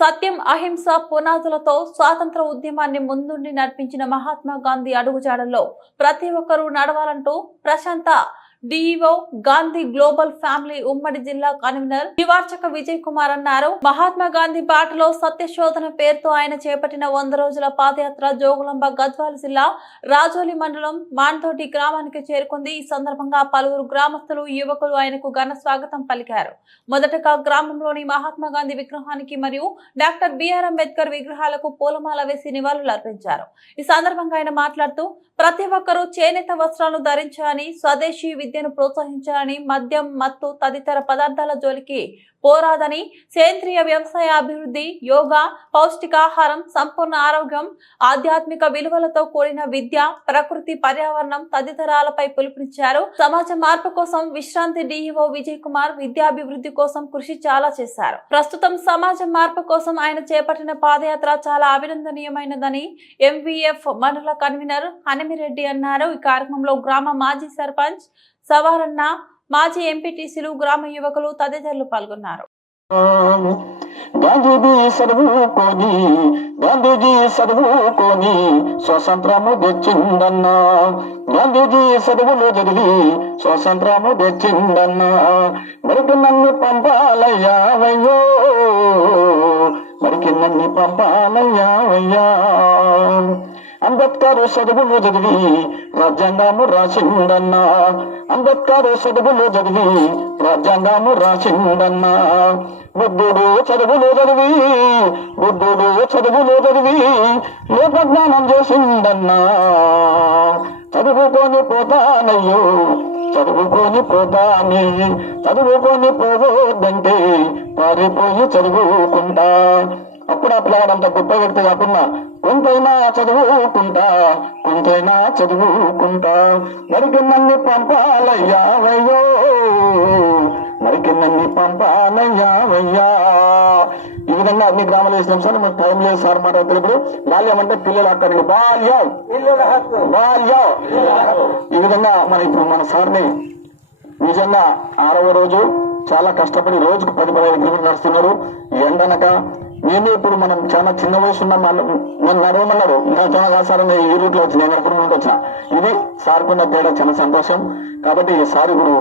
సత్యం, అహింస పునాదులతో స్వాతంత్ర ఉద్యమాన్ని ముందుండి నడిపించిన మహాత్మా గాంధీ అడుగుజాడల్లో ప్రతి ఒక్కరూ నడవాలంటూ ప్రశాంత డిఇఓ గాంధీ గ్లోబల్ ఫ్యామిలీ ఉమ్మడి జిల్లా కన్వీనర్ నివార్చక విజయ్ కుమార్ అన్నారు. మహాత్మా గాంధీ బాటలో సత్యశోధన పేరుతో ఆయన చేపట్టిన 100 రోజుల పాదయాత్ర జోగులాంబ గద్వాల జిల్లా రాజోలి మండలం మాన్తోటి గ్రామానికి చేరుకుంది. ఈ సందర్భంగా పలువురు గ్రామస్తులు, యువకులు ఆయనకు ఘన స్వాగతం పలికారు. మొదటగా గ్రామంలోని మహాత్మా గాంధీ విగ్రహానికి మరియు డాక్టర్ బిఆర్ అంబేద్కర్ విగ్రహాలకు పూలమాల వేసి నివాళులు అర్పించారు. ఈ సందర్భంగా ఆయన మాట్లాడుతూ ప్రతి ఒక్కరూ చేనేత వస్త్రాలను ధరించాలని, స్వదేశీ విద్యను ప్రోత్సహించాలని, మద్యం, మత్తు తదితర పదార్థాల జోలికి పోరాదని, సేంద్రియ వ్యవసాయ అభివృద్ధి, యోగా, పౌష్టికాహారం, సంపూర్ణ ఆరోగ్యం, ఆధ్యాత్మిక విలువలతో కూడిన విద్య, ప్రకృతి, పర్యావరణం తదితరాలపై పిలుపునిచ్చారు. సమాజ మార్పు కోసం విశ్రాంతి డిఇఓ విజయ్ కుమార్ విద్యాభివృద్ధి కోసం కృషి చాలా చేశారు. ప్రస్తుతం సమాజ మార్పు కోసం ఆయన చేపట్టిన పాదయాత్ర చాలా అభినందనీయమైనదని ఎంవీఎఫ్ మండల కన్వీనర్ హనిమిరెడ్డి అన్నారు. ఈ కార్యక్రమంలో గ్రామ మాజీ సర్పంచ్ సవారన్న, మాజీ ఎంపీటీసీలు, గ్రామ యువకులు తదితరులు పాల్గొన్నారు. గాంధీజీ చదువుకొని స్వతంత్రము తెచ్చిందన్నా, గాంధీజీ చదువులు చదివి స్వతంత్రము తెచ్చిందన్నా, మరికి నన్ను పంపాలయ్యావయ్యో, మరికి నన్ను పంపాలయ్యావయ్యా. అంబేద్కర్ చదువులు చదివి రాజ్యాంగము రాసిందన్నా, అంబేద్కర్ చదువులు చదివి రాజ్యాంగము రాసిందన్నా, బుద్ధుడు చదువులు చదివి లోకజ్ఞానం చేసిందన్నా. చదువుకొని పోతానయ్యో, చదువుకొని పోతాని, చదువుకొని పోవద్దంటే పారిపోయి చదువుకుంటా. అప్పుడు ఆ పిల్లవాడంత గొప్ప వ్యక్తి కాకుండా కొంతైనా చదువుకుంటా, మరికి నన్ను పంపాలయ్యావయ్యో, మరికి నన్ను పంపాలయ్యావయ్యా. ఈ విధంగా అన్ని గ్రామాలు వేసినాం సార్. మాకు టైం లేదు సార్ మాట్లాడుతున్నప్పుడు. బాల్యం అంటే పిల్లలు అక్కడికి బాల్యం. ఈ విధంగా ఇప్పుడు మన సార్ని నిజంగా 6వ రోజు చాలా కష్టపడి రోజుకు 10-15 కిలోమీటర్లు నడుస్తున్నారు. ఎండనక మేమే ఇప్పుడు మనం చాలా చిన్న వయసు ఉన్నాం, నన్ను నడవమన్నారు. ఇంకా చాలా సార్ ఈ రూట్ లో వచ్చి నేను ఎప్పుడు వచ్చిన. ఇది సార్కున్న తేడా చాలా సంతోషం. కాబట్టి సార్ ఇప్పుడు